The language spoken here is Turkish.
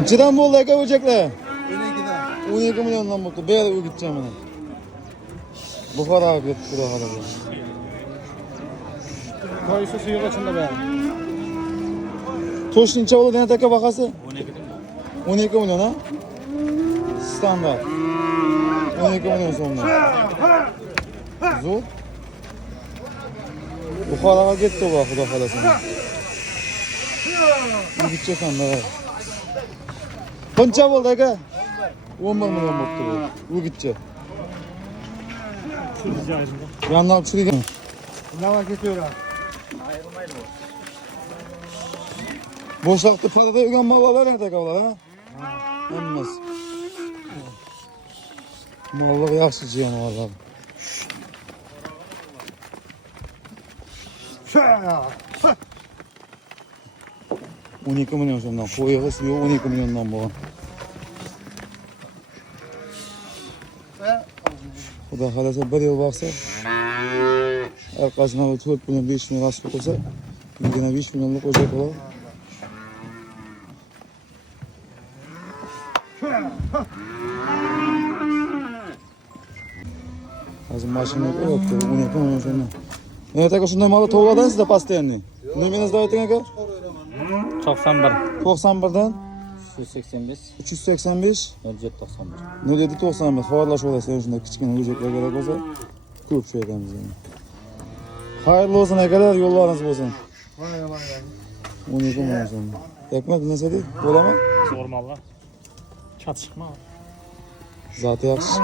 Neçeden bo'ldi aka o'jaklar? 12'den. 12 milyondan bo'ldi. Beri u gideceğim mana. Buxoroga ketdi, xudo xolasa. Koyusu suyu kaçında be? To'sh necha bo'ldi yana aka bahasi? 12 milyon ha? Standart. 12 milyon so'mdan. Zo'r. Buxoroga ketdi bu xudo xolasa. Gideceksan da. Qancha bo'ldi aka? 11 milyon bo'ldi bu. U gidecek. Yandan tushirgan. Ne var getiriyorlar? Boşlukta parada yürüyen mallar ne tek avlar ha? Olmaz. Mallar yaxşı ciyan mallar. 12 milyon so'mdan. Qo'yig'i suvi 12 milyondan bo'lgan. Xudo xolasa bir yil boqsa, orqasidan 4 milyon 5 milyon rasm qo'ysa, yigina 5 milyonlik o'jak bo'ladi. Hozir mashina qo'yibdi 12 milyon so'mdan. Evet aka shunday malni to'g'ridan sizda постоянный. Nomingizni ayting aka. 91 91dan 385 385 07 91. 0791 xabarlashib olasizlar shunday kichkina o'jaklar kerak bo'lsa ko'p shuyagamiz. Xayrli olsun akalar, yo'llariniz bo'lsin. Vay vay vay. 12 milyon so'm. Hikmat nima dedi? Bo'ladimi? Zo'rmallar. Çatışma. Zati yaxshi.